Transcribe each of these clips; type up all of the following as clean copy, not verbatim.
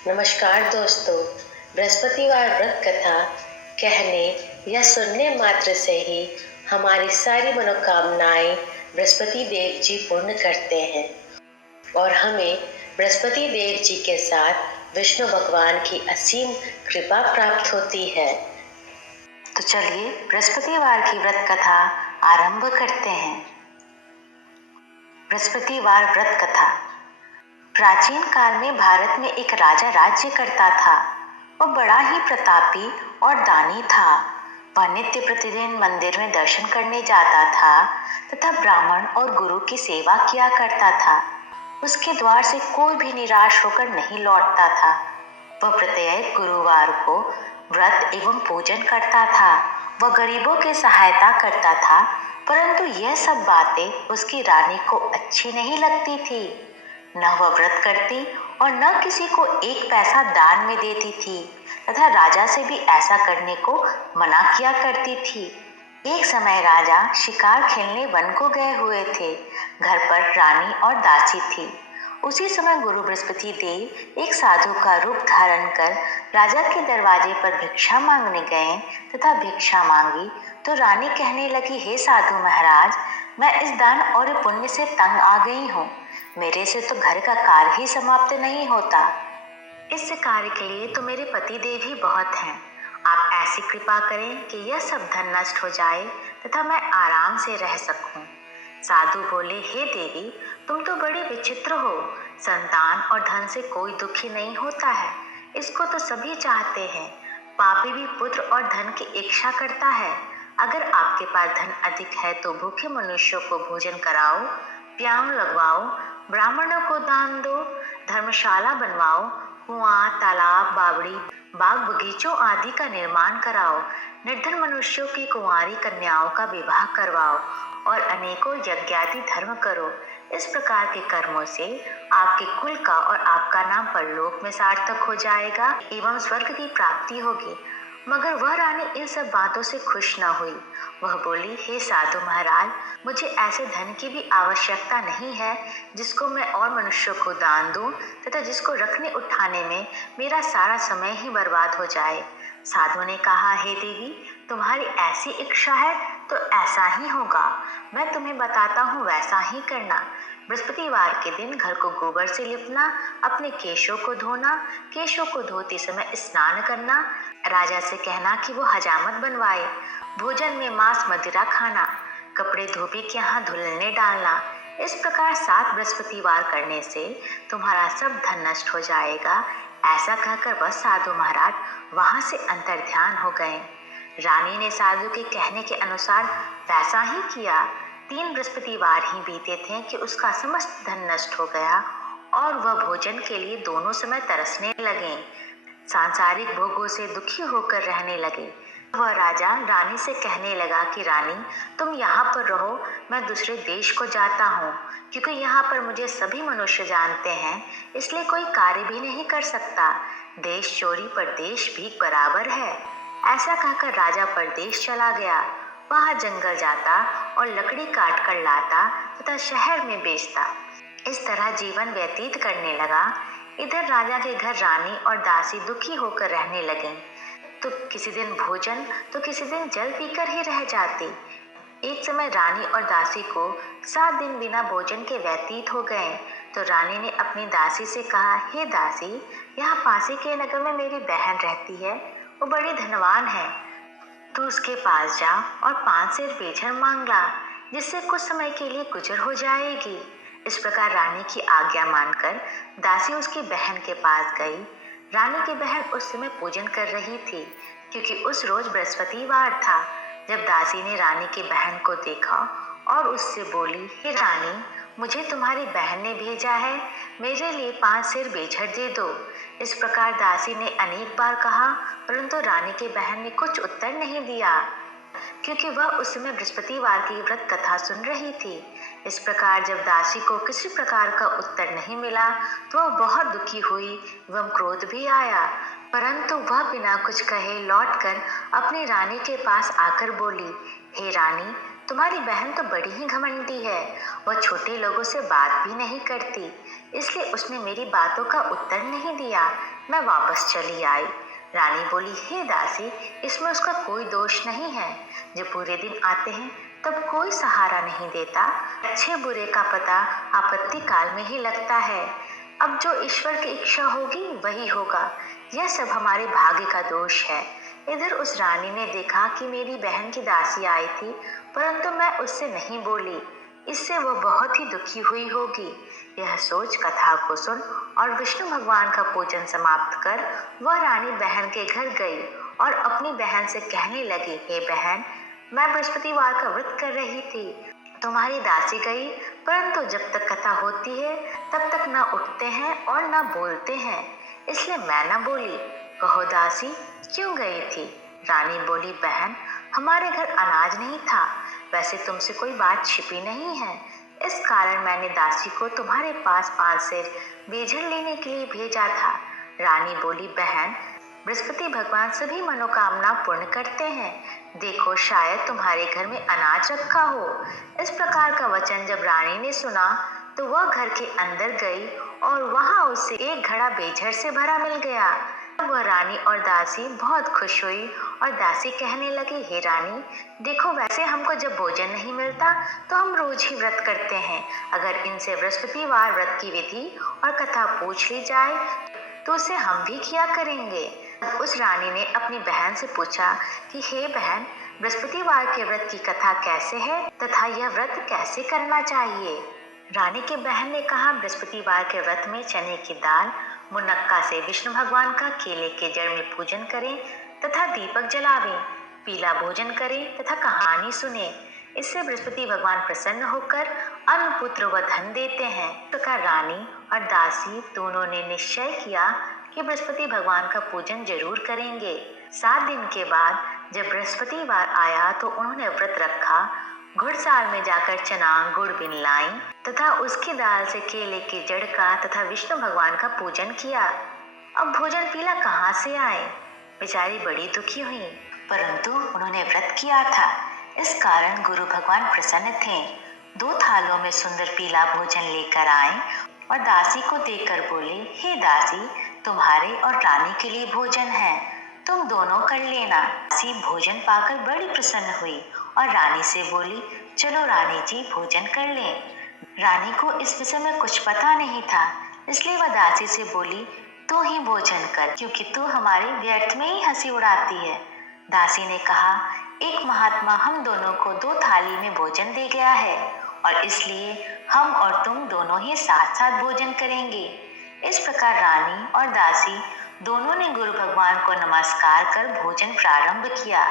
नमस्कार दोस्तों। बृहस्पतिवार व्रत कथा कहने या सुनने मात्र से ही हमारी सारी मनोकामनाएं बृहस्पति देव जी पूर्ण करते हैं और हमें बृहस्पति देव जी के साथ विष्णु भगवान की असीम कृपा प्राप्त होती है। तो चलिए बृहस्पतिवार की व्रत कथा आरंभ करते हैं। बृहस्पतिवार व्रत कथा। प्राचीन काल में भारत में एक राजा राज्य करता था। वह बड़ा ही प्रतापी और दानी था। वह नित्य प्रतिदिन मंदिर में दर्शन करने जाता था तथा ब्राह्मण और गुरु की सेवा किया करता था। उसके द्वार से कोई भी निराश होकर नहीं लौटता था। वह प्रत्येक गुरुवार को व्रत एवं पूजन करता था। वह गरीबों की सहायता करता था, परंतु यह सब बातें उसकी रानी को अच्छी नहीं लगती थी। न वह व्रत करती और न किसी को एक पैसा दान में देती थी तथा राजा से भी ऐसा करने को मना किया करती थी। एक समय राजा शिकार खेलने वन को गए हुए थे। घर पर रानी और दासी थी। उसी समय गुरु बृहस्पति देव एक साधु का रूप धारण कर राजा के दरवाजे पर भिक्षा मांगने गए तथा भिक्षा मांगी तो रानी कहने लगी, हे साधु महाराज, मैं इस दान और पुण्य से तंग आ गई हूँ। मेरे से तो घर का कार्य ही समाप्त नहीं होता। इस कार्य के लिए तो मेरे पति देव ही बहुत हैं। आप ऐसी कृपा करें कि यह सब धन नष्ट हो जाए तथा मैं आराम से रह सकूं। साधु बोले, हे देवी, तुम तो बड़े विचित्र हो। संतान और धन से कोई दुखी नहीं होता है, इसको तो सभी चाहते हैं। पापी भी पुत्र और धन की इच्छा करता है। अगर आपके पास धन अधिक है तो भूखे मनुष्यों को भोजन कराओ, प्याऊ लगवाओ, ब्राह्मणों को दान दो, धर्मशाला बनवाओ, कुआं, तालाब, बावड़ी, बाग बगीचों आदि का निर्माण कराओ, निर्धन मनुष्यों की कुंवारी कन्याओं का विवाह करवाओ और अनेकों यज्ञादि धर्म करो। इस प्रकार के कर्मों से आपके कुल का और आपका नाम परलोक में सार्थक हो जाएगा एवं स्वर्ग की प्राप्ति होगी। मगर वह रानी इन सब बातों से खुश न हुई। वह बोली, हे साधु महाराज, मुझे ऐसे धन की भी आवश्यकता नहीं है जिसको मैं और मनुष्यों को दान दूं तथा जिसको रखने उठाने में मेरा सारा समय ही बर्बाद हो जाए। साधु ने कहा, हे देवी, तुम्हारी ऐसी इच्छा है तो ऐसा ही होगा। मैं तुम्हें बताता हूँ, वैसा ही करना। बृहस्पतिवार के दिन घर को गोबर से लिपना, अपने केशों को धोना, केशों को धोते समय स्नान करना, राजा से कहना कि वो हजामत बनवाए, भोजन में मांस मदिरा खाना, कपड़े धोबी के यहाँ धुलने डालना। इस प्रकार 7 बृहस्पतिवार करने से तुम्हारा सब धन नष्ट हो जाएगा। ऐसा कहकर वह साधु महाराज वहां से अंतर्ध्यान हो गए। रानी ने साधु के कहने के अनुसार वैसा ही किया। 3 बृहस्पतिवार ही बीते थे कि उसका समस्त धन नष्ट हो गया और वह भोजन के लिए दोनों समय तरसने लगे, सांसारिक भोगों से दुखी होकर रहने लगे। वह राजा रानी से कहने लगा कि रानी, तुम यहाँ पर रहो, मैं दूसरे देश को जाता हूँ, क्योंकि यहाँ पर मुझे सभी मनुष्य जानते हैं, इसलिए कोई कार्य भी नहीं कर सकता। देश चोरी परदेश भी बराबर है। ऐसा कहकर राजा परदेश चला गया। वह जंगल जाता और लकड़ी काट कर लाता तथा शहर में बेचता। इस तरह जीवन व्यतीत करने लगा। इधर राजा के घर रानी और दासी दुखी होकर रहने लगे। तो किसी दिन भोजन तो किसी दिन जल पीकर ही रह जाती। एक समय रानी और दासी को 7 दिन बिना भोजन के व्यतीत हो गए। तो रानी ने अपनी दासी से कहा, हे दासी, यहाँ पासी के नगर में मेरी बहन रहती है, वो बड़ी धनवान है। तू उसके पास जा और 5 सेर बेझर मांग ला, जिससे कुछ समय के लिए गुजर हो जाएगी। इस प्रकार रानी की आज्ञा मानकर दासी उसकी बहन के पास गई। रानी की बहन उस समय पूजन कर रही थी, क्योंकि उस रोज बृहस्पतिवार था। जब दासी ने रानी की बहन को देखा और उससे बोली, हे रानी, मुझे तुम्हारी बहन ने भेजा है, मेरे लिए 5 सेर बेझर दे दो। इस प्रकार दासी ने अनेक बार कहा, परंतु रानी की बहन ने कुछ उत्तर नहीं दिया, क्योंकि वह उस समय बृहस्पतिवार की व्रत कथा सुन रही थी। इस प्रकार जब दासी को किसी प्रकार का उत्तर नहीं मिला तो वह बहुत दुखी हुई एवं क्रोध भी आया, परंतु वह बिना कुछ कहे लौटकर अपनी रानी के पास आकर बोली, हे रानी, तुम्हारी बहन तो बड़ी ही घमंडी है, वह छोटे लोगों से बात भी नहीं करती, इसलिए उसने मेरी बातों का उत्तर नहीं दिया। मैं वापस चली आई। रानी बोली, हे दासी, इसमें उसका कोई दोष नहीं है। जब बुरे दिन आते हैं तब कोई सहारा नहीं देता। अच्छे बुरे का पता आपत्ति काल में ही लगता है। अब जो ईश्वर की इच्छा होगी वही होगा। यह सब हमारे भाग्य का दोष है। इधर उस रानी ने देखा कि मेरी बहन की दासी आई थी, परंतु मैं उससे नहीं बोली। इससे वह बहुत ही दुखी हुई होगी। यह सोच कथा को सुन और विष्णु भगवान का पूजन समाप्त कर वह रानी बहन के घर गई और अपनी बहन से कहने लगी, हे बहन, मैं बृहस्पतिवार का व्रत कर रही थी। तुम्हारी दासी गई, परंतु जब तक कथा होती है तब तक न उठते हैं और न बोलते हैं, इसलिए मैं न बोली। कहो दासी, क्यों गई थी? रानी बोली, बहन, हमारे घर अनाज नहीं था। वैसे तुमसे कोई बात छिपी नहीं है, इस कारण मैंने दासी को तुम्हारे पास 5 सेर बेझर लेने के लिए भेजा था। रानी बोली, बहन, बृहस्पति भगवान सभी मनोकामना पूर्ण करते हैं। देखो, शायद तुम्हारे घर में अनाज रखा हो। इस प्रकार का वचन जब रानी ने सुना तो वह घर के अंदर गई और वहां उसे एक घड़ा बेझर से भरा मिल गया। तब वह रानी और दासी बहुत खुश हुई और दासी कहने लगी, हे रानी, देखो, वैसे हमको जब भोजन नहीं मिलता तो हम रोज ही व्रत करते हैं। अगर इनसे बृहस्पतिवार व्रत की विधि और कथा पूछ ली जाए तो उसे हम भी किया करेंगे। उस रानी ने अपनी बहन से पूछा कि हे बहन, बृहस्पतिवार के व्रत की कथा कैसे है तथा यह व्रत कैसे करना चाहिए? रानी की बहन ने कहा, बृहस्पतिवार के व्रत में चने की दाल मुनक्का से विष्णु भगवान का केले के जड़ में पूजन करें तथा दीपक जलावें, पीला भोजन करें तथा कहानी सुने। इससे बृहस्पति भगवान प्रसन्न होकर अन्न, पुत्र व धन देते हैं। इस प्रकार रानी और दासी दोनों ने निश्चय किया कि बृहस्पति भगवान का पूजन जरूर करेंगे। 7 दिन के बाद जब बृहस्पतिवार आया तो उन्होंने व्रत रखा, घुड़साल में जाकर चना गुड़ बिन लाई तथा उसकी दाल से केले के जड़ का तथा विष्णु भगवान का पूजन किया। अब भोजन पीला कहाँ से आए? बेचारी बड़ी दुखी हुई, परंतु उन्होंने व्रत किया था, इस कारण गुरु भगवान प्रसन्न थे। 2 थालों में सुंदर पीला भोजन लेकर आए और दासी को देकर बोले, हे दासी, तुम्हारे और रानी के लिए भोजन है, तुम दोनों कर लेना। दासी भोजन पाकर बड़ी प्रसन्न हुई और रानी से बोली, चलो रानी जी, भोजन कर लें। रानी को इस विषय में कुछ पता नहीं था, इसलिए वह दासी से बोली, तू ही भोजन कर, क्योंकि तू हमारी व्यर्थ में ही हंसी उड़ाती है। दासी ने कहा, एक महात्मा हम दोनों को 2 थाली में भोजन दे गया है और इसलिए हम और तुम दोनों ही साथ साथ भोजन करेंगे। इस प्रकार रानी और दासी दोनों ने गुरु भगवान को नमस्कार कर भोजन प्रारंभ किया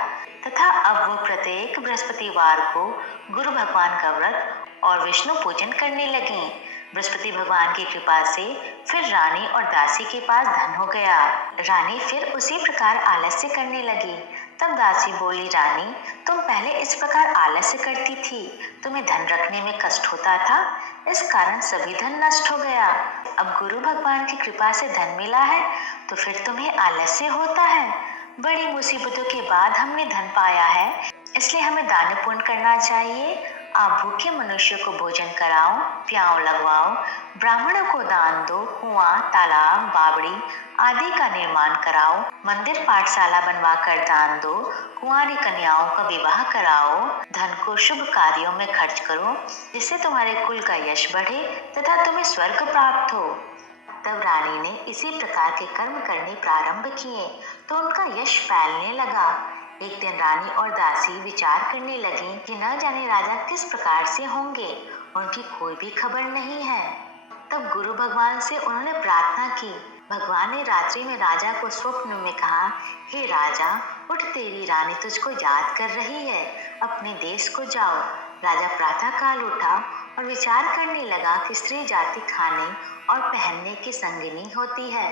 तथा अब वो प्रत्येक बृहस्पतिवार को गुरु भगवान का व्रत और विष्णु पूजन करने लगी। बृहस्पति भगवान की कृपा से फिर रानी और दासी के पास धन हो गया। रानी फिर उसी प्रकार आलस्य करने लगी। तब दासी बोली, रानी, तुम पहले इस प्रकार आलस्य करती थी, तुम्हें धन रखने में कष्ट होता था, इस कारण सभी धन नष्ट हो गया। अब गुरु भगवान की कृपा से धन मिला है तो फिर तुम्हें आलस्य होता है। बड़ी मुसीबतों के बाद हमने धन पाया है, इसलिए हमें दान पुण्य करना चाहिए। आप भूखे मनुष्य को भोजन कराओ, प्याव लगवाओ, ब्राह्मणों को दान दो, कुआं, तालाब, बावड़ी आदि का निर्माण कराओ, मंदिर पाठशाला बनवा कर दान दो, कुंवारी कन्याओं का विवाह कराओ, धन को शुभ कार्यों में खर्च करो, जिससे तुम्हारे कुल का यश बढ़े तथा तुम्हें स्वर्ग प्राप्त हो। तब रानी ने इसी प्रकार के कर्म करने प्रारंभ किए तो उनका यश फैलने लगा। एक दिन रानी और दासी विचार करने लगी कि न जाने राजा किस प्रकार से होंगे, उनकी कोई भी खबर नहीं है। तब गुरु भगवान से उन्होंने प्रार्थना की। भगवान ने रात्रि में राजा को स्वप्न में कहा, हे राजा, उठ, तेरी रानी तुझको याद कर रही है, अपने देश को जाओ। राजा प्रातःकाल उठा और विचार करने लगा कि स्त्री जाति खाने और पहनने की संगिनी होती है,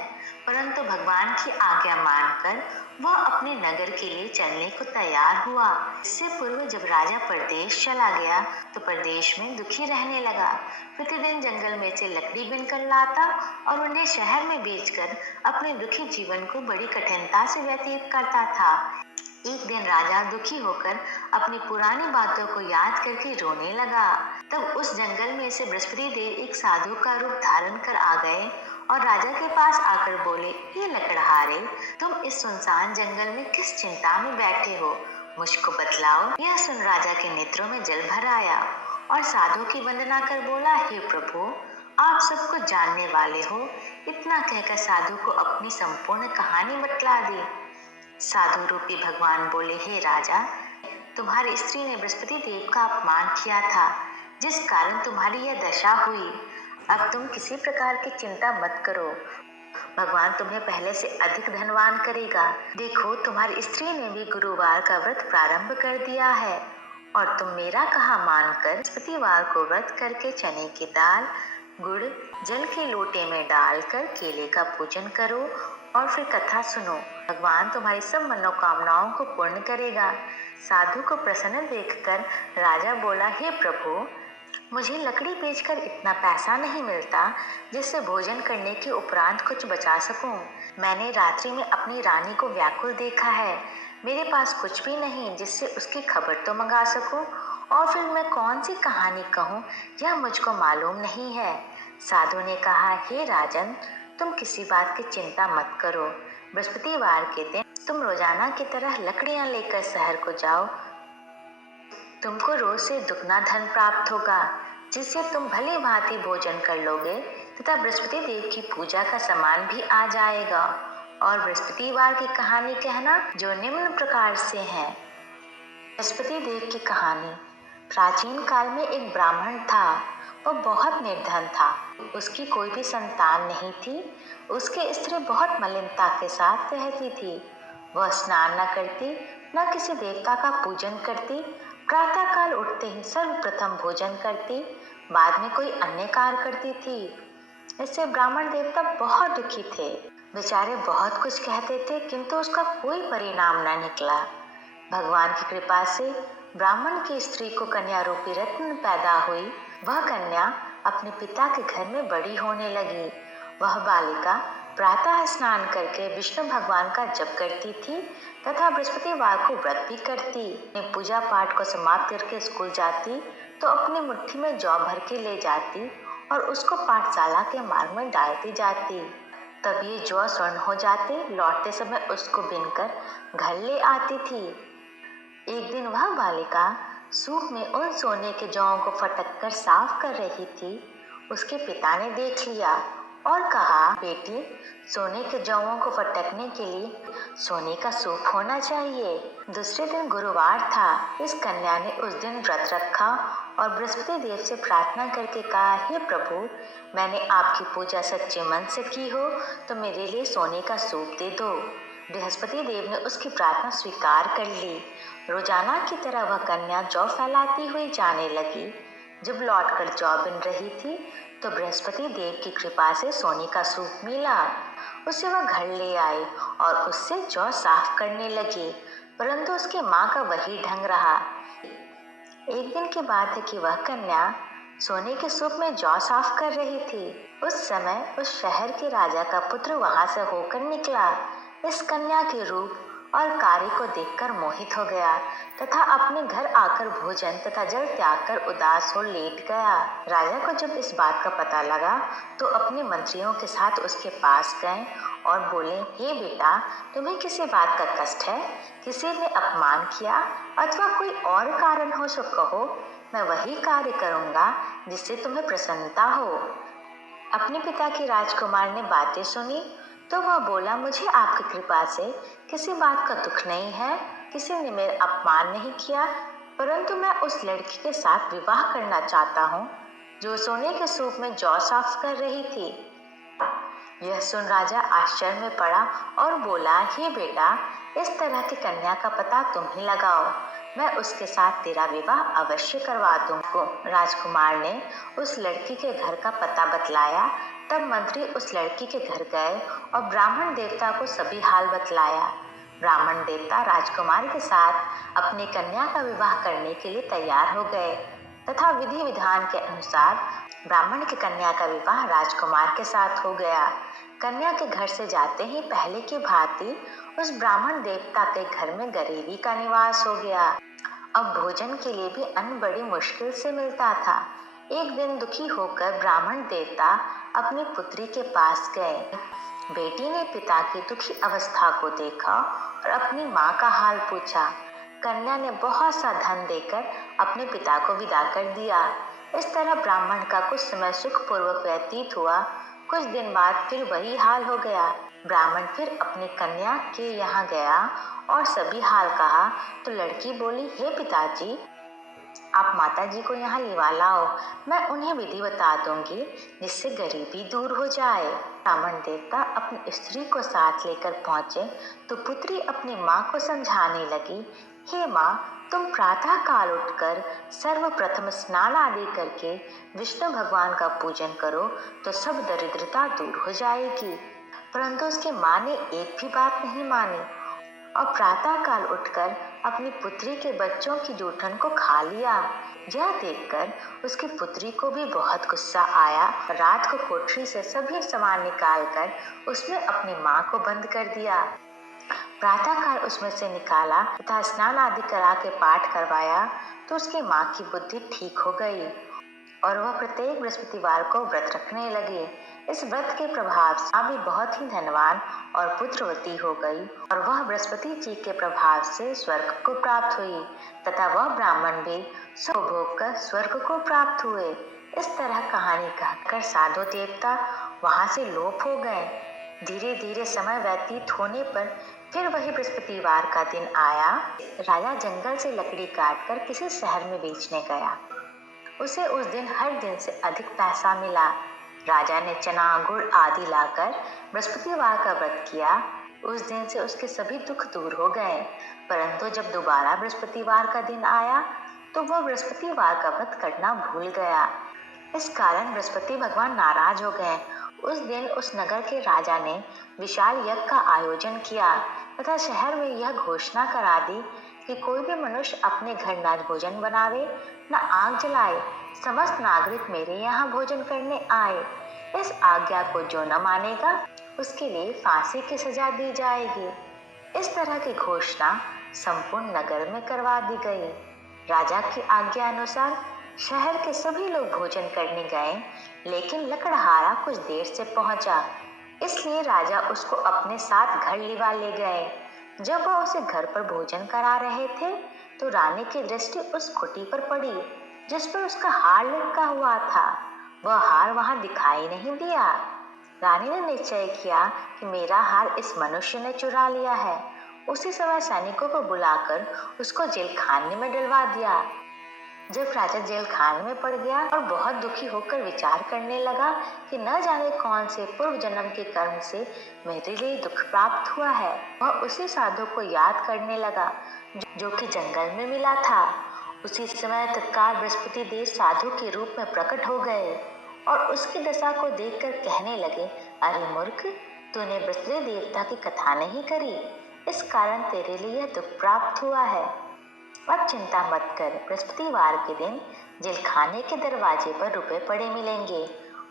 परंतु भगवान की आज्ञा मानकर वह अपने नगर के लिए चलने को तैयार हुआ। इससे पूर्व जब राजा परदेश चला गया तो परदेश में दुखी रहने लगा। प्रतिदिन जंगल में से लकड़ी बिनकर लाता और उन्हें शहर में बेचकर अपने दुखी जीवन को बड़ी कठिनता से व्यतीत करता था। एक दिन राजा दुखी होकर अपनी पुरानी बातों को याद करके रोने लगा। तब उस जंगल में से बृहस्पति देव एक साधु का रूप धारण कर आ गए और राजा के पास आकर बोले, ये लकड़हारे, तुम इस सुनसान जंगल में किस चिंता में बैठे हो, मुझको बतलाओ। यह सुन राजा के नेत्रों में जल भर आया और साधु की वंदना कर बोला, हे प्रभु, आप सब कुछ जानने वाले हो। इतना कहकर साधु को अपनी संपूर्ण कहानी बतला दी। साधु रूपी भगवान बोले, हे राजा, तुम्हारी स्त्री ने बृहस्पति देव का अपमान किया था, जिस कारण तुम्हारी यह दशा हुई। अब तुम किसी प्रकार की चिंता मत करो, भगवान तुम्हें पहले से अधिक धनवान करेगा। देखो, तुम्हारी स्त्री ने भी गुरुवार का व्रत प्रारंभ कर दिया है और तुम मेरा कहा मानकर बृहस्पतिवार को व्रत करके चने की दाल, गुड़ जल के लोटे में डालकर केले का पूजन करो और फिर कथा सुनो। भगवान तुम्हारी सब मनोकामनाओं को पूर्ण करेगा। साधु को प्रसन्न देखकर राजा बोला, हे प्रभु, मुझे लकड़ी बेचकर इतना पैसा नहीं मिलता जिससे भोजन करने के उपरांत कुछ बचा सकूं। मैंने रात्रि में अपनी रानी को व्याकुल देखा है। मेरे पास कुछ भी नहीं जिससे उसकी खबर तो मंगा सकूं, और फिर मैं कौन सी कहानी कहूं, यह मुझको मालूम नहीं है। साधु ने कहा, हे राजन, तुम किसी बात की चिंता मत करो। बृहस्पतिवार के दिन तुम रोजाना की तरह लकड़ियां लेकर शहर को जाओ। तुमको रोज से दुगना धन प्राप्त होगा, जिससे तुम भली भांति भोजन कर लोगे तथा बृहस्पति देव की पूजा का सामान भी आ जाएगा। और बृहस्पतिवार की कहानी कहना, जो निम्न प्रकार से है। बृहस्पति देव की कहानी। प्राचीन काल में एक ब्राह्मण था। वह बहुत निर्धन था। उसकी कोई भी संतान नहीं थी। उसकी स्त्री बहुत मलिनता के साथ रहती थी। वह स्नान न करती, न किसी देवता का पूजन करती। प्रातः काल उठते ही सर्वप्रथम भोजन करती, बाद में कोई अन्य कार्य करती थी। इससे ब्राह्मण देवता बहुत दुखी थे। बेचारे बहुत कुछ कहते थे, किंतु उसका कोई परिणाम न निकला। भगवान की कृपा से ब्राह्मण की स्त्री को कन्या रूपी रत्न पैदा हुई। वह कन्या अपने पिता के घर में बड़ी होने लगी। वह बालिका प्रातः स्नान करके विष्णु भगवान का जप करती थी तथा बृहस्पतिवार को व्रत भी करती। पूजा पाठ को समाप्त करके स्कूल जाती तो अपनी मुट्ठी में जौ भर के ले जाती और उसको पाठशाला के मार्ग में डालती जाती। तब ये जौ स्वर्ण हो जाते। लौटते समय उसको बिनकर घर ले आती थी। एक दिन वह बालिका सूप में उन सोने के जौं को फटक कर साफ कर रही थी। उसके पिता ने देख लिया और कहा, बेटी, सोने के जौं को फटकने के लिए सोने का सूप होना चाहिए। दूसरे दिन गुरुवार था। इस कन्या ने उस दिन व्रत रखा और बृहस्पति देव से प्रार्थना करके कहा, हे प्रभु, मैंने आपकी पूजा सच्चे मन से की हो तो मेरे लिए सोने का सूप दे दो। बृहस्पति देव ने उसकी प्रार्थना स्वीकार कर ली। रोजाना की तरह वह कन्या जौ फैलाती हुई जाने लगी। जब लौटकर जौ बिन रही थी तो बृहस्पति देव की कृपा से सोने का सूप मिला। उसे वह घर ले आई और उससे जौ साफ करने लगी, परंतु उसकी माँ का वही ढंग रहा। एक दिन की बात है कि वह कन्या सोने के सूप में जौ साफ कर रही थी। उस समय उस शहर के राजा का पुत्र वहां से होकर निकला। इस कन्या के रूप और कार्य को देखकर मोहित हो गया तथा अपने घर आकर भोजन तथा जल त्याग कर उदास हो लेट गया। राजा को जब इस बात का पता लगा तो अपने मंत्रियों के साथ उसके पास गए और बोले, हे बेटा, तुम्हें किसी बात का कष्ट है? किसी ने अपमान किया अथवा कोई और कारण हो सो कहो, मैं वही कार्य करूँगा जिससे तुम्हें प्रसन्नता हो। अपने पिता की राजकुमार ने बातें सुनी तो वह बोला, मुझे आपकी कृपा से किसी बात का दुख नहीं है। किसी ने मेरा अपमान नहीं किया, परंतु मैं उस लड़की के साथ विवाह करना चाहता हूँ जो सोने के सूप में जौ साफ कर रही थी। यह सुन राजा आश्चर्य में पड़ा और बोला, हे बेटा, इस तरह की कन्या का पता तुम ही लगाओ। मैं उसके साथ तेरा विवाह अवश्य करवा दूंगा। राजकुमार ने उस लड़की के घर का पता बतलाया। तब मंत्री उस लड़की के घर गए और ब्राह्मण देवता को सभी हाल बतलाया। ब्राह्मण देवता राजकुमार के साथ अपनी कन्या का विवाह करने के लिए तैयार हो गए तथा विधि विधान के अनुसार ब्राह्मण की कन्या का विवाह राजकुमार के साथ हो गया। कन्या के घर से जाते ही पहले की भांति उस ब्राह्मण देवता के घर में गरीबी का निवास हो गया। अब भोजन के लिए भी अन्न बड़ी मुश्किल से मिलता था। एक दिन दुखी होकर ब्राह्मण देवता अपनी पुत्री के पास गए। बेटी ने पिता की दुखी अवस्था को देखा और अपनी माँ का हाल पूछा। कन्या ने बहुत सा धन देकर अपने पिता को विदा कर दिया। इस तरह ब्राह्मण का कुछ समय सुखपूर्वक व्यतीत हुआ। कुछ दिन बाद फिर वही हाल हो गया। ब्राह्मण फिर अपनी कन्या के यहाँ गया और सभी हाल कहा तो लड़की बोली, हे पिताजी, आप माताजी को यहाँ लिवा लाओ, मैं उन्हें विधि बता दूंगी जिससे गरीबी दूर हो जाए। ब्राह्मण देवता अपनी स्त्री को साथ लेकर पहुंचे तो पुत्री अपनी माँ को समझाने लगी, हे माँ, तुम प्रातः काल उठकर सर्वप्रथम स्नान आदि करके विष्णु भगवान का पूजन करो तो सब दरिद्रता दूर हो जाएगी। परंतु उसकी माँ ने एक भी बात नहीं मानी और प्रातः काल उठकर अपनी पुत्री के बच्चों की जूठन को खा लिया। यह देखकर उसकी पुत्री को भी बहुत गुस्सा आया। रात को कोठरी से सभी सामान निकालकर उसमें अपनी माँ को बंद कर दिया। प्रातः काल उसमें से निकाला तथा स्नान आदि करा के पाठ करवाया तो उसकी माँ की बुद्धि ठीक हो गई और वह प्रत्येक बृहस्पतिवार को व्रत रखने लगी। इस व्रत के प्रभाव से माँ भी बहुत ही धनवान और पुत्रवती हो गई और वह बृहस्पति जी के प्रभाव से स्वर्ग को प्राप्त हुई तथा वह ब्राह्मण भी सुख भोग कर स्वर्ग को प्राप्त हुए। इस तरह कहानी कहकर साधु देवता वहां से लोप हो गए। धीरे धीरे समय व्यतीत होने पर फिर वही बृहस्पतिवार का दिन आया। राजा जंगल से लकड़ी काटकर किसी शहर में बेचने गया। उसे उस दिन हर दिन से अधिक पैसा मिला। राजा ने चना गुड़ आदि लाकर बृहस्पतिवार का व्रत किया। उस दिन से उसके सभी दुख दूर हो गए। परंतु जब दोबारा बृहस्पतिवार का दिन आया तो वह बृहस्पतिवार का व्रत करना भूल गया। इस कारण बृहस्पति भगवान नाराज हो गए। उस दिन उस नगर के राजा ने विशाल यज्ञ का आयोजन किया तथा शहर में यह घोषणा करा दी कि कोई भी मनुष्य अपने घर न भोजन बनावे न आग जलाए। समस्त नागरिक मेरे यहाँ भोजन करने आए। इस आज्ञा को जो न मानेगा उसके लिए फांसी की सजा दी जाएगी। इस तरह की घोषणा संपूर्ण नगर में करवा दी गई। राजा की आज्ञा अनुसार शहर के सभी लोग भोजन करने गए, लेकिन लकड़हारा कुछ देर से पहुंचा, इसलिए राजा उसको अपने साथ घर लिवा ले गए। जब वह उसे घर पर भोजन करा रहे थे तो रानी की दृष्टि उस खुटी पर पड़ी जिस पर उसका हार लटका हुआ था। वह हार वहां दिखाई नहीं दिया। रानी ने निश्चय किया कि मेरा हार इस मनुष्य ने चुरा लिया है। उसी समय सैनिकों को बुलाकर उसको जेल खाने में डलवा दिया। जब राजा जेल खाने में पड़ गया और बहुत दुखी होकर विचार करने लगा कि न जाने कौन से पूर्व जन्म के कर्म से मेरे लिए दुख प्राप्त हुआ है, वह उसी साधु को याद करने लगा जो कि जंगल में मिला था। उसी समय तत्काल बृहस्पति देव साधु के रूप में प्रकट हो गए और उसकी दशा को देखकर कहने लगे, अरे मूर्ख, तूने बृहस्पति देवता की कथा नहीं करी, इस कारण तेरे लिए यह दुख प्राप्त हुआ है। अब चिंता मत कर, बृहस्पतिवार के दिन जेल खाने के दरवाजे पर रुपए पड़े मिलेंगे,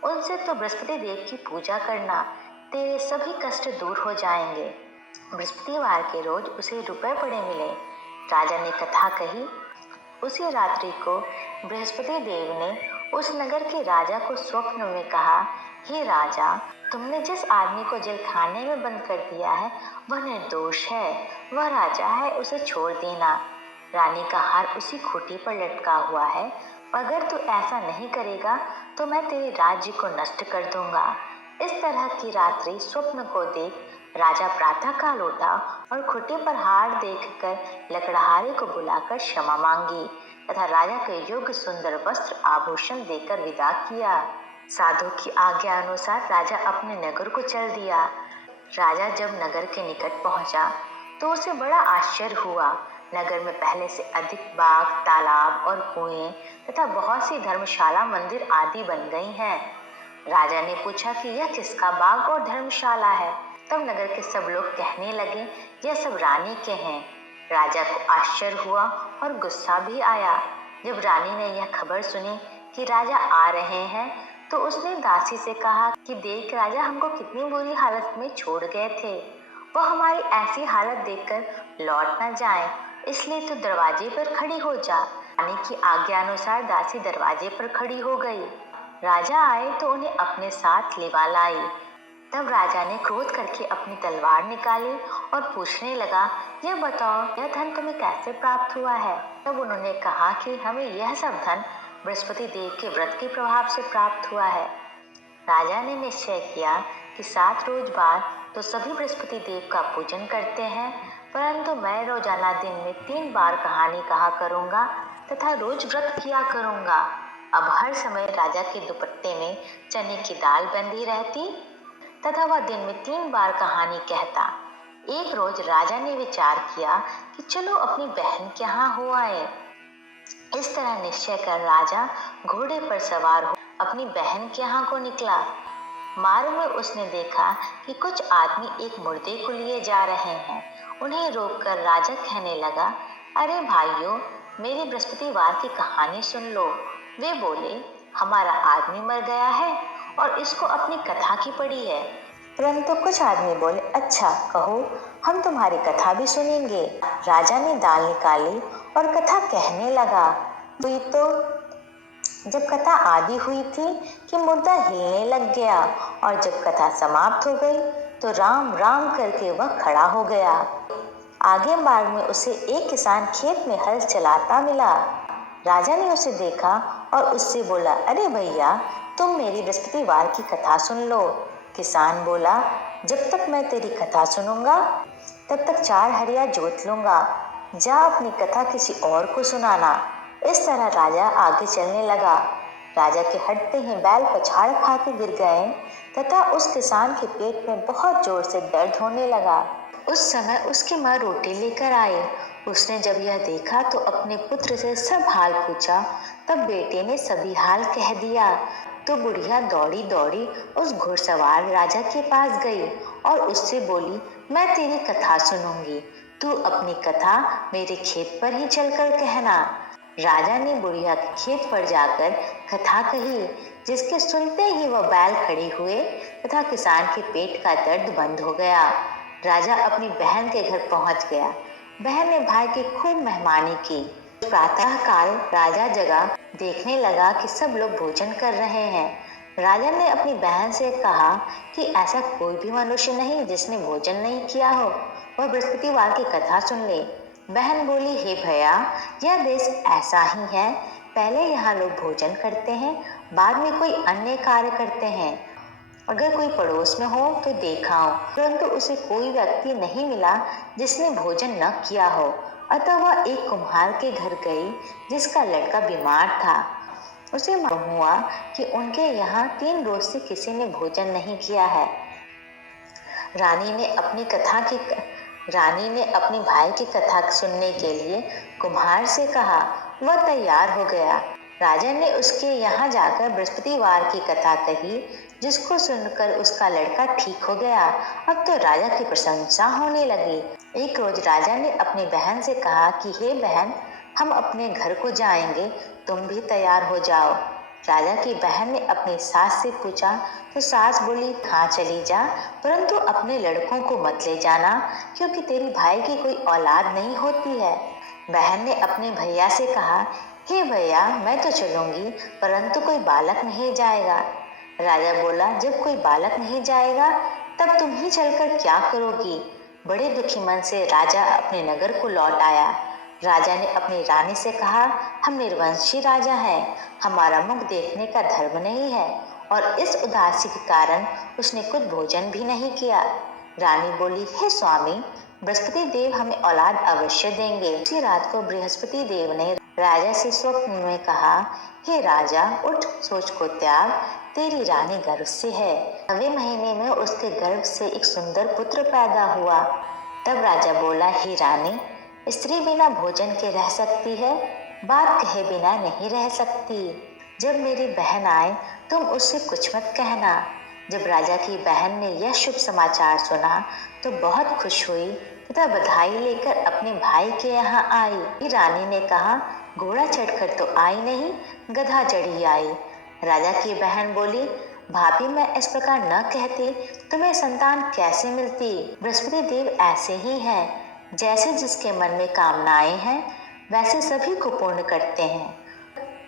उनसे तो बृहस्पति देव की पूजा करना, तेरे सभी कष्ट दूर हो जाएंगे। बृहस्पतिवार के रोज उसे रुपए पड़े मिले। राजा ने कथा कही। उसी रात्रि को बृहस्पति देव ने उस नगर के राजा को स्वप्न में कहा, हे राजा, तुमने जिस आदमी को जेल खाने में बंद कर दिया है वह निर्दोष है, वह राजा है, उसे छोड़ देना। रानी का हार उसी खूंटी पर लटका हुआ है। अगर तू ऐसा नहीं करेगा तो मैं तेरे राज्य को नष्ट कर दूंगा। इस तरह की रात्रि स्वप्न को देख राजा प्रातः काल उठा और खूंटी पर हार देखकर लकड़हारे को बुलाकर क्षमा मांगी तथा राजा को योग्य सुंदर वस्त्र आभूषण देकर विदा किया। साधु की आज्ञा अनुसार राजा अपने नगर को चल दिया। राजा जब नगर के निकट पहुंचा तो उसे बड़ा आश्चर्य हुआ। नगर में पहले से अधिक बाग, तालाब और कुएं तथा बहुत सी धर्मशाला, मंदिर आदि बन गई हैं। राजा ने पूछा कि यह किसका बाग और धर्मशाला है? तब नगर के सब लोग कहने लगे, यह सब रानी के हैं। राजा को आश्चर्य हुआ और गुस्सा भी आया। जब रानी ने यह खबर सुनी कि राजा आ रहे हैं, तो उसने दासी से कहा कि देख राजा हमको कितनी बुरी हालत में छोड़ गए थे। वो हमारी ऐसी हालत देखकर लौट न जाए, इसलिए तू दरवाजे पर खड़ी हो जा। रानी की आज्ञा अनुसार दासी दरवाजे पर खड़ी हो गई। राजा आए तो उन्हें अपने साथ लिवा लाई। तब राजा ने क्रोध करके अपनी तलवार निकाली और पूछने लगा, यह बताओ यह धन तुम्हें कैसे प्राप्त हुआ है? तब उन्होंने कहा कि हमें यह सब धन बृहस्पति देव के व्रत के प्रभाव से प्राप्त हुआ है। राजा ने निश्चय किया कि 7 रोज बाद तो सभी बृहस्पति देव का पूजन करते हैं, परंतु मैं रोजाना दिन में 3 बार कहानी कहा करूंगा तथा रोज व्रत किया करूंगा। अब हर समय राजा के दुपट्टे में चने की दाल बंधी रहती तथा वह दिन में 3 बार कहानी कहता। एक रोज राजा ने विचार किया कि चलो अपनी बहन के यहाँ हो आए। इस तरह निश्चय कर राजा घोड़े पर सवार हो अपनी बहन के यहाँ को निकला। मार्ग में उसने देखा कि कुछ आदमी एक मुर्दे को लिए जा रहे हैं। उन्हें रोककर राजा कहने लगा, अरे भाइयों, मेरी बृहस्पतिवार की कहानी सुन लो। वे बोले, हमारा आदमी मर गया है और इसको अपनी कथा की पड़ी है। परंतु कुछ आदमी बोले, अच्छा कहो, हम तुम्हारी कथा भी सुनेंगे। राजा ने दाल निकाली और कथा कहने लगा। हुई तो जब कथा आदि हुई थी कि मुर्दा हिलने लग गया और जब कथा समाप्त हो गई तो राम राम करके वह खड़ा हो गया। आगे मार्ग में उसे एक किसान खेत में हल चलाता मिला। राजा ने उसे देखा और उससे बोला, अरे भैया, तुम मेरी बृहस्पतिवार की कथा सुन लो। किसान बोला, जब तक मैं तेरी कथा सुनूंगा तब तक 4 हरिया जोत लूंगा। जा अपनी कथा किसी और को सुनाना। इस तरह राजा आगे चलने लगा। राजा के हटते ही बैल पछाड़ खा के गिर गए तथा उस किसान के पेट में बहुत जोर से दर्द होने लगा। उस समय उसकी माँ रोटी लेकर आई। उसने जब यह देखा तो अपने पुत्र से सब हाल पूछा। तब बेटे ने सभी हाल कह दिया। तो बुढ़िया दौड़ी दौड़ी उस घुड़सवार राजा के पास गई और उससे बोली, मैं तेरी कथा सुनूंगी, तू अपनी कथा मेरे खेत पर ही चलकर कहना। राजा ने बुढ़िया के खेत पर जाकर कथा कही, जिसके सुनते ही वह बैल खड़ी हुए तथा किसान के पेट का दर्द बंद हो गया। राजा अपनी बहन के घर पहुंच गया। बहन ने भाई की खूब मेहमानी की। प्रातः काल राजा जगा, देखने लगा कि सब लोग भोजन कर रहे हैं। राजा ने अपनी बहन से कहा कि ऐसा कोई भी मनुष्य नहीं जिसने भोजन नहीं किया हो, वह बृहस्पतिवार की कथा सुन ले। बहन बोली, हे भैया, यह देश ऐसा ही है। पहले यहाँ लोग भोजन करते हैं, बाद में कोई अन्य कार्य करते हैं। अगर कोई पड़ोस में हो तो देखा हो, परंतु उसे कोई व्यक्ति नहीं मिला जिसने भोजन न किया हो। अतः वह एक कुम्हार के घर गई जिसका लड़का बीमार था। उसे मालूम हुआ कि उनके यहाँ 3 रोज से किसी ने भोजन नहीं किया है। रानी ने अपने भाई की कथा सुनने के लिए कुम्हार से कहा। वह तैयार हो गया। राजा ने उसके यहाँ जाकर बृहस्पतिवार की कथा कही, जिसको सुनकर उसका लड़का ठीक हो गया। अब तो राजा की प्रशंसा होने लगी। एक रोज राजा ने अपनी बहन से कहा कि हे बहन, हम अपने घर को जाएंगे, तुम भी तैयार हो जाओ। राजा की बहन ने अपनी सास से पूछा तो सास बोली, हाँ चली जा, परंतु अपने लड़कों को मत ले जाना, क्योंकि तेरी भाई की कोई औलाद नहीं होती है। बहन ने अपने भैया से कहा, हे भैया, मैं तो चलूंगी, परंतु कोई बालक नहीं जाएगा। राजा बोला, जब कोई बालक नहीं जाएगा तब तुम ही चलकर क्या करोगी? बड़े दुखी मन से राजा अपने नगर को लौट आया। राजा ने अपनी रानी से कहा, हम निर्वंशी राजा हैं, हमारा मुख देखने का धर्म नहीं है, और इस उदासी के कारण उसने कुछ भोजन भी नहीं किया। रानी बोली, हे स्वामी, बृहस्पति देव हमें औलाद अवश्य देंगे। उसी रात को बृहस्पति देव ने राजा से स्वप्न में कहा, हे राजा, उठ, सोच को त्याग, तेरी रानी गर्भ से है। 9वें महीने में उसके गर्भ से एक सुंदर पुत्र पैदा हुआ। तब राजा बोला, हे रानी, स्त्री बिना भोजन के रह सकती है, बात कहे बिना नहीं रह सकती। जब मेरी बहन आए तुम उससे कुछ मत कहना। जब राजा की बहन ने यह शुभ समाचार सुना तो बहुत खुश हुई तथा बधाई लेकर अपने भाई के यहाँ आई। रानी ने कहा, घोड़ा चढ़कर तो आई नहीं, गधा चढ़ी आई। राजा की बहन बोली, भाभी मैं इस प्रकार न कहती, तुम्हें संतान कैसे मिलती? बृहस्पति देव ऐसे ही हैं, जैसे जिसके मन में कामनाएं हैं वैसे सभी को पूर्ण करते हैं।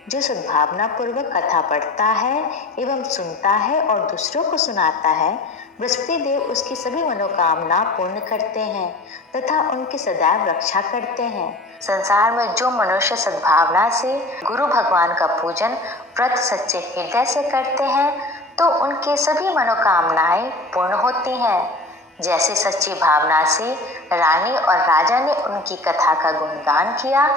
जो सद्भावना पूर्वक कथा पढ़ता है एवं सुनता है और दूसरों को सुनाता है, बृहस्पति देव उसकी सभी मनोकामना पूर्ण करते हैं तथा उनकी सदैव रक्षा करते हैं। संसार में जो मनुष्य सद्भावना से गुरु भगवान का पूजन व्रत सच्चे हृदय से करते हैं तो उनके सभी मनोकामनाएं पूर्ण होती हैं। जैसे सच्ची भावना से रानी और राजा ने उनकी कथा का गुणगान किया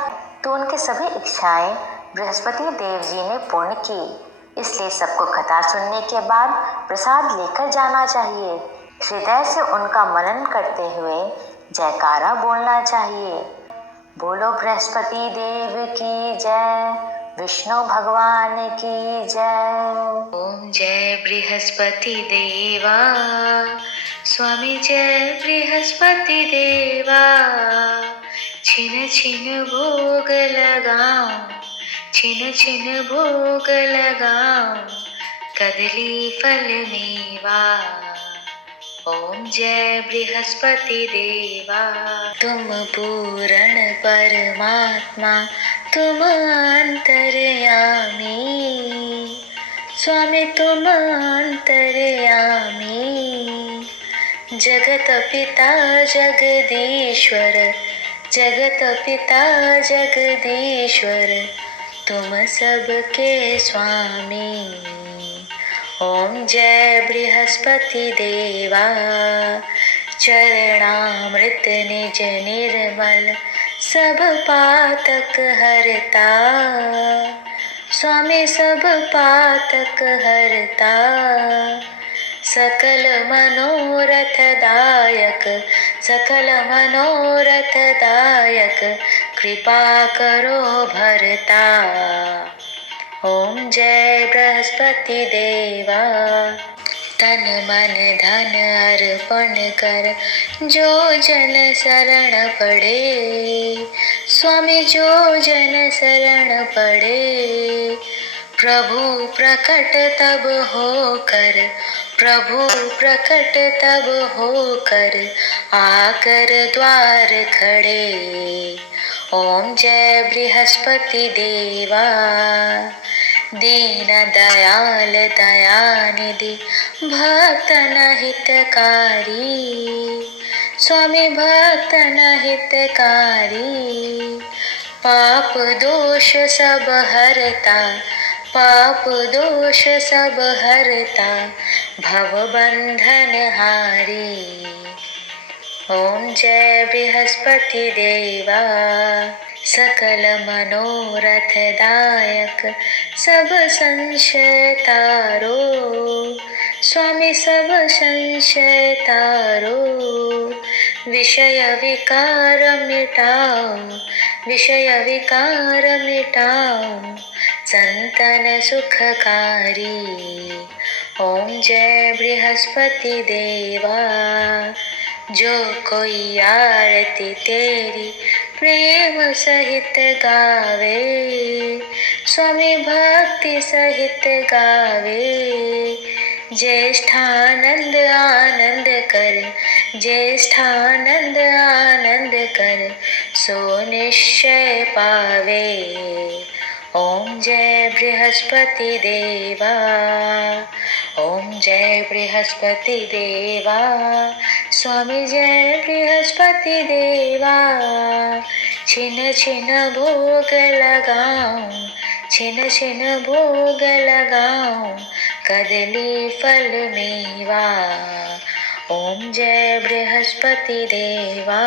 तो उनके सभी इच्छाएं बृहस्पति देव जी ने पूर्ण की। इसलिए सबको कथा सुनने के बाद प्रसाद लेकर जाना चाहिए। हृदय से उनका मनन करते हुए जयकारा बोलना चाहिए। बोलो बृहस्पति देव की जय, विष्णु भगवान की जय। ओम जय बृहस्पति देवा, स्वामी जय बृहस्पति देवा। छिन छिन भोग लगाओ, छिन छिन भोग लगाओ, कदली फल मेवा। ओम जय बृहस्पति देवा। तुम पूर्ण परमात्मा, तुम अंतर्यामी, स्वामी तुम अंतर्यामी। जगत पिता जगदीश्वर, जगत पिता जगदीश्वर, तुम सबके स्वामी। ओम जय बृहस्पति देवा। चरणामृत निज निर्मल, सब पातक हरता, स्वामी सब पातक हरता। सकल मनोरथ दायक, सकल मनोरथ दायक, कृपा करो भरता। ओम जय बृहस्पति देवा। तन मन धन अर्पण कर जो जन शरण पड़े, स्वामी जो जन शरण पड़े। प्रभु प्रकट तब होकर, प्रभु प्रकट तब होकर, आकर द्वार खड़े। ओम जय बृहस्पति देवा। दीन दयाल दयानिधि, भक्तन हितकारी, स्वामी भक्तन हितकारी। पाप दोष सब हरता, पाप दोष सब हरता, भव बंधन हारी। ओम जय बृहस्पति देवा। सकल मनोरथ दायक, सब संशय तारो, स्वामी सब संशय तारो। विषय विकार मिटाओ, विषय विकार मिटाओ, संतन सुखकारी। ओम जय बृहस्पति देवा। जो कोई आरती तेरी प्रेम सहित गावे, स्वामी भक्ति सहित गावे। ज्येष्ठानंद आनंद कर, ज्येष्ठानंद आनंद कर, सो निश्चय पावे। ओम जय बृहस्पति देवा। ओम जय बृहस्पति देवा। स्वामी जय बृहस्पति देवा। छिन छिन भोग लगाऊं, छिन छिन भोग लगाऊं, कदली फल मेवा। ओम जय बृहस्पति देवा।